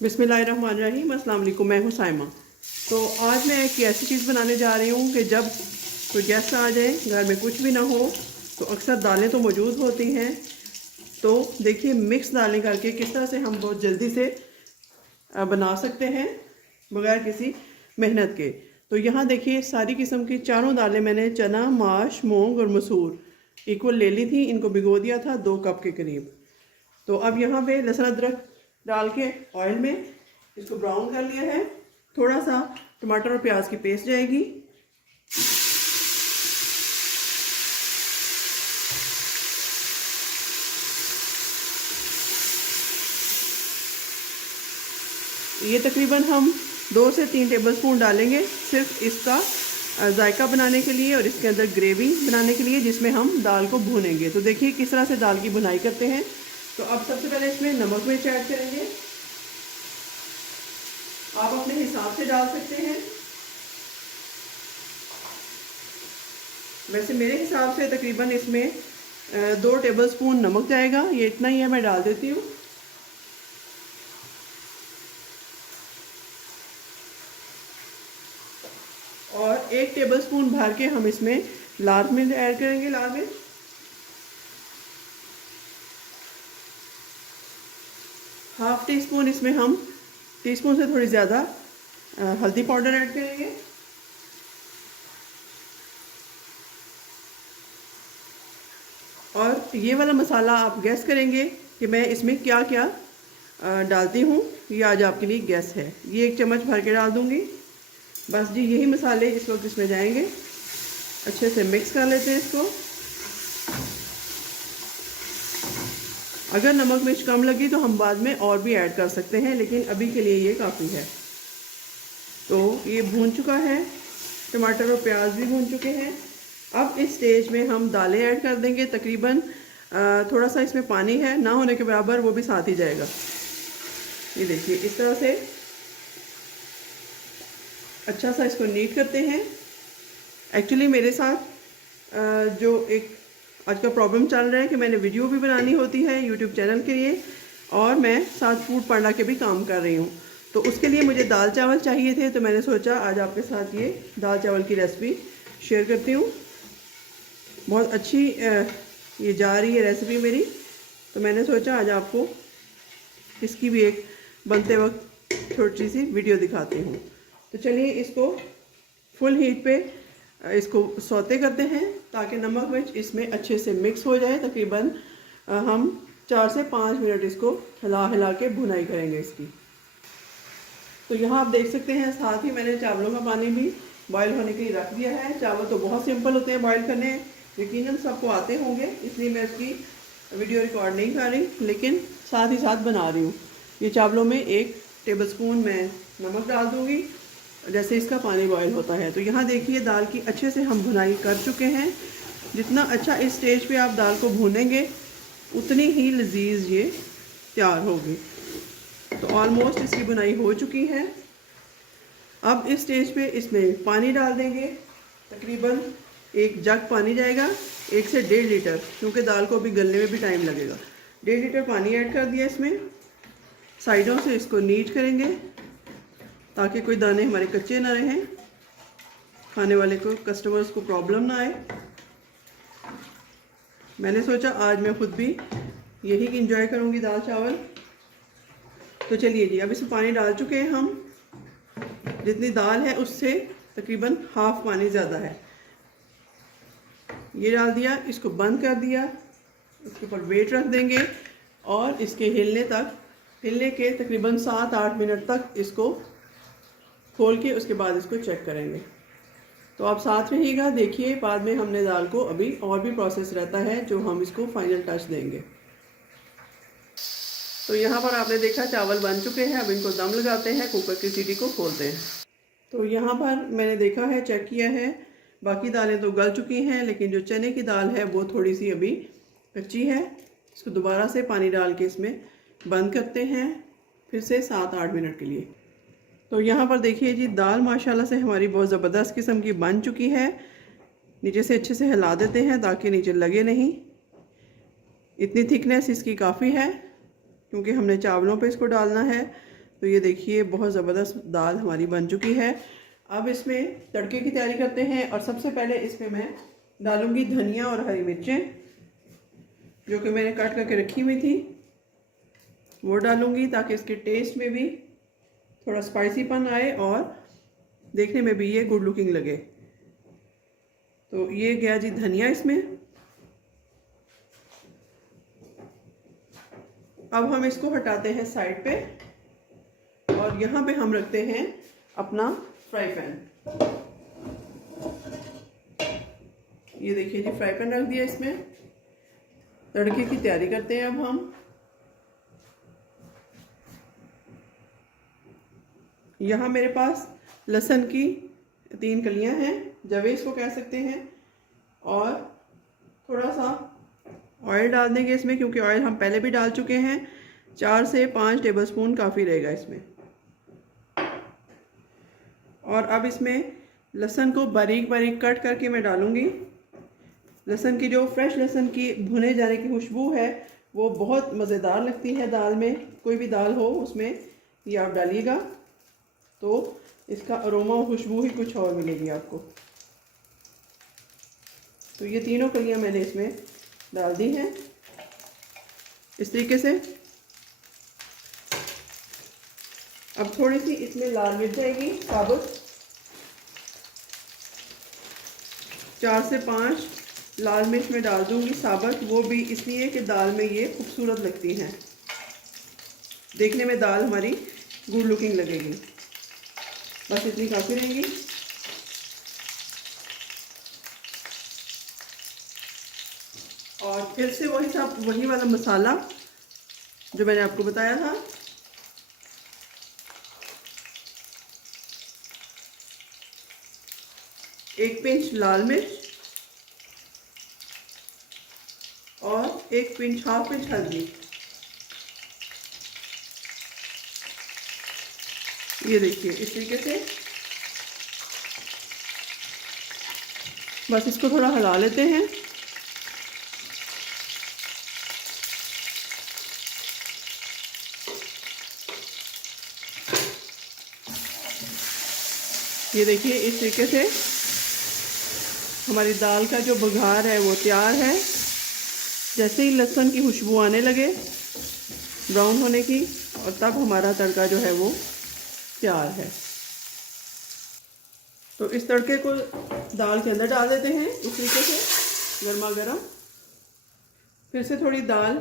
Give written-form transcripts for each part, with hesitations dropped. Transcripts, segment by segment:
बिस्मिल्लाहिर्रहमानिर्रहीम, अस्सलाम वालेकुम। मैं हूँ साइमा। तो आज मैं एक ऐसी चीज़ बनाने जा रही हूँ कि जब कोई गेस्ट आ जाए, घर में कुछ भी ना हो, तो अक्सर दालें तो मौजूद होती हैं। तो देखिए मिक्स दालें करके किस तरह से हम बहुत जल्दी से बना सकते हैं बगैर किसी मेहनत के। तो यहाँ देखिए सारी किस्म की चारों दालें मैंने चना, माश, मूंग और मसूर इक्वल ले ली थी। इनको भिगो दिया था 2 कप के करीब। तो अब यहाँ पे लहसुन अदरक डाल के ऑयल में इसको ब्राउन कर लिया है। थोड़ा सा टमाटर और प्याज की पेस्ट जाएगी। ये तकरीबन हम 2 से 3 टेबलस्पून डालेंगे सिर्फ इसका जायका बनाने के लिए और इसके अंदर ग्रेवी बनाने के लिए, जिसमें हम दाल को भूनेंगे। तो देखिए किस तरह से दाल की भुनाई करते हैं। तो अब सबसे पहले इसमें नमक मिर्च ऐड करेंगे। आप अपने हिसाब से डाल सकते हैं। वैसे मेरे हिसाब से तकरीबन इसमें 2 टेबलस्पून नमक जाएगा। ये इतना ही है, मैं डाल देती हूँ। और 1 टेबलस्पून भर के हम इसमें लाल मिर्च ऐड करेंगे। लाल मिर्च हाफ टी स्पून, इसमें हम टीस्पून से थोड़ी ज़्यादा हल्दी पाउडर ऐड करेंगे। और ये वाला मसाला आप गैस करेंगे कि मैं इसमें क्या क्या डालती हूँ। ये आज आपके लिए गैस है। ये 1 चम्मच भर के डाल दूँगी। बस जी यही मसाले इस वक्त इसमें जाएंगे। अच्छे से मिक्स कर लेते हैं इसको। अगर नमक मिर्च कम लगी तो हम बाद में और भी ऐड कर सकते हैं, लेकिन अभी के लिए ये काफ़ी है। तो ये भून चुका है, टमाटर और प्याज भी भून चुके हैं। अब इस स्टेज में हम दालें ऐड कर देंगे। तकरीबन थोड़ा सा इसमें पानी है, ना होने के बराबर, वो भी साथ ही जाएगा। ये देखिए इस तरह से अच्छा सा इसको नीट करते हैं। एक्चुअली मेरे साथ जो एक आज का प्रॉब्लम चल रहा है कि मैंने वीडियो भी बनानी होती है यूट्यूब चैनल के लिए, और मैं साथ फूड पांडा के भी काम कर रही हूँ। तो उसके लिए मुझे दाल चावल चाहिए थे। तो मैंने सोचा आज आपके साथ ये दाल चावल की रेसिपी शेयर करती हूँ। बहुत अच्छी ये जा रही है रेसिपी मेरी। तो मैंने सोचा आज आपको इसकी भी एक बनते वक्त छोटी सी वीडियो दिखाती हूँ। तो चलिए इसको फुल हीट पे इसको सौते करते हैं ताकि नमक मिर्च इसमें अच्छे से मिक्स हो जाए। तकरीबन हम 4 से 5 मिनट इसको हिला हिला के भुनाई करेंगे इसकी। तो यहाँ आप देख सकते हैं साथ ही मैंने चावलों का पानी भी बॉईल होने के लिए रख दिया है। चावल तो बहुत सिंपल होते हैं बॉईल करने, यकीनन सबको आते होंगे, इसलिए मैं इसकी वीडियो रिकॉर्ड नहीं कर रही, लेकिन साथ ही साथ बना रही हूँ। ये चावलों में 1 टेबलस्पून मैं नमक डाल दूँगी जैसे इसका पानी बॉईल होता है। तो यहाँ देखिए दाल की अच्छे से हम भुनाई कर चुके हैं। जितना अच्छा इस स्टेज पे आप दाल को भूनेंगे उतनी ही लजीज ये तैयार होगी। तो ऑलमोस्ट इसकी भुनाई हो चुकी है। अब इस स्टेज पे इसमें पानी डाल देंगे। तकरीबन 1 जग पानी जाएगा, 1 से 1.5 लीटर, क्योंकि दाल को अभी गलने में भी टाइम लगेगा। 1.5 लीटर पानी ऐड कर दिया इसमें। साइडों से इसको नीट करेंगे ताकि कोई दाने हमारे कच्चे ना रहें, खाने वाले को, कस्टमर्स को प्रॉब्लम ना आए। मैंने सोचा आज मैं खुद भी यही इंजॉय करूँगी दाल चावल। तो चलिए जी अब इसमें पानी डाल चुके हैं हम। जितनी दाल है उससे तकरीबन हाफ पानी ज़्यादा है। ये डाल दिया, इसको बंद कर दिया। इसके ऊपर वेट रख देंगे और इसके हिलने के तकरीबन 7-8 मिनट तक इसको खोल के उसके बाद इसको चेक करेंगे। तो आप साथ रहिएगा, देखिए बाद में हमने दाल को अभी और भी प्रोसेस रहता है जो हम इसको फाइनल टच देंगे। तो यहाँ पर आपने देखा चावल बन चुके हैं। अब इनको दम लगाते हैं, कुकर की सीटी को खोलते हैं। तो यहाँ पर मैंने देखा है, चेक किया है, बाकी दालें तो गल चुकी हैं, लेकिन जो चने की दाल है वो थोड़ी सी अभी कच्ची है। इसको दोबारा से पानी डाल के इसमें बंद करते हैं फिर से 7-8 मिनट के लिए। तो यहाँ पर देखिए जी दाल माशाल्लाह से हमारी बहुत ज़बरदस्त किस्म की बन चुकी है। नीचे से अच्छे से हिला देते हैं ताकि नीचे लगे नहीं। इतनी थिकनेस इसकी काफ़ी है क्योंकि हमने चावलों पे इसको डालना है। तो ये देखिए बहुत ज़बरदस्त दाल हमारी बन चुकी है। अब इसमें तड़के की तैयारी करते हैं और सबसे पहले इसमें मैं डालूंगी धनिया और हरी मिर्चें जो कि मैंने काट करके रखी हुई थी, वो डालूंगी ताकि इसके टेस्ट में भी थोड़ा स्पाइसीपन आए और देखने में भी ये गुड लुकिंग लगे। तो ये गया जी धनिया इसमें। अब हम इसको हटाते हैं साइड पे और यहाँ पे हम रखते हैं अपना फ्राई पैन। ये देखिए जी फ्राई पैन रख दिया, इसमें तड़के की तैयारी करते हैं। अब हम यहाँ मेरे पास लहसुन की 3 कलियाँ हैं, जवे इसको कह सकते हैं, और थोड़ा सा ऑयल डाल देंगे इसमें क्योंकि ऑयल हम पहले भी डाल चुके हैं। 4 से 5 टेबलस्पून काफ़ी रहेगा इसमें। और अब इसमें लहसुन को बारीक बारीक कट करके मैं डालूँगी। लहसुन की जो फ्रेश लहसुन की भुने जाने की खुशबू है वो बहुत मज़ेदार लगती है दाल में। कोई भी दाल हो उसमें ये आप डालिएगा तो इसका अरोमा और खुशबू ही कुछ और मिलेगी आपको। तो ये तीनों कलियां मैंने इसमें डाल दी हैं इस तरीके से। अब थोड़ी सी इसमें लाल मिर्च जाएगी साबुत, 4 से 5 लाल मिर्च में डाल दूंगी साबुत, वो भी इसलिए कि दाल में ये खूबसूरत लगती हैं, देखने में दाल हमारी गुड लुकिंग लगेगी। बस इतनी काफ़ी रहेंगी। और फिर से वही वाला मसाला जो मैंने आपको बताया था, एक पिंच लाल मिर्च और हाफ पिंच हल्दी। ये देखिए इस तरीके से बस इसको थोड़ा हिला लेते हैं। ये देखिए इस तरीके से हमारी दाल का जो बघार है वो तैयार है। जैसे ही लहसुन की खुशबू आने लगे ब्राउन होने की, और तब हमारा तड़का जो है वो तैयार है। तो इस तड़के को दाल के अंदर डाल देते हैं इस तरीके से गर्मा गर्म। फिर से थोड़ी दाल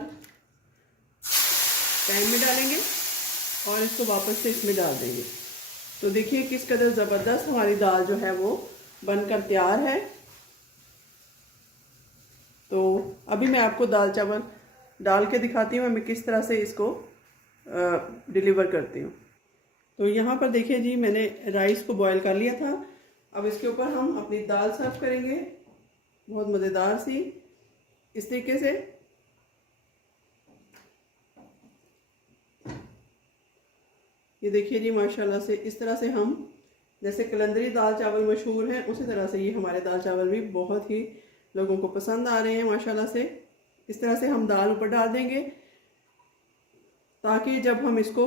पैन में डालेंगे और इसको वापस से इसमें डाल देंगे। तो देखिए किस कदर ज़बरदस्त हमारी दाल जो है वो बनकर तैयार है। तो अभी मैं आपको दाल चावल डाल के दिखाती हूँ मैं किस तरह से इसको डिलीवर करती हूँ। तो यहाँ पर देखिए जी मैंने राइस को बॉईल कर लिया था। अब इसके ऊपर हम अपनी दाल सर्व करेंगे, बहुत मज़ेदार सी इस तरीके से। ये देखिए जी माशाल्लाह से इस तरह से हम, जैसे कलंदरी दाल चावल मशहूर हैं उसी तरह से ये हमारे दाल चावल भी बहुत ही लोगों को पसंद आ रहे हैं माशाल्लाह से। इस तरह से हम दाल ऊपर डाल देंगे ताकि जब हम इसको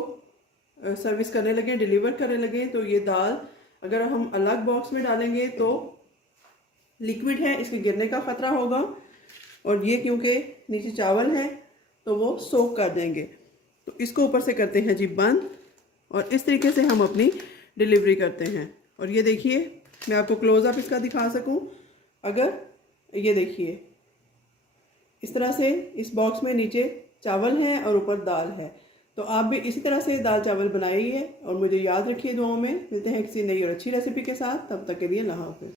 सर्विस करने लगे, डिलीवर करने लगे, तो ये दाल अगर हम अलग बॉक्स में डालेंगे तो लिक्विड है, इसके गिरने का ख़तरा होगा, और ये क्योंकि नीचे चावल है तो वो सोक कर देंगे। तो इसको ऊपर से करते हैं जी बंद, और इस तरीके से हम अपनी डिलीवरी करते हैं। और ये देखिए मैं आपको क्लोज़अप इसका दिखा सकूं, अगर ये देखिए इस तरह से इस बॉक्स में नीचे चावल है और ऊपर दाल है। तो आप भी इसी तरह से दाल चावल बनाइए और मुझे याद रखिए दुआओं में। मिलते हैं किसी नई और अच्छी रेसिपी के साथ, तब तक के लिए अल्लाह हाफ़िज़।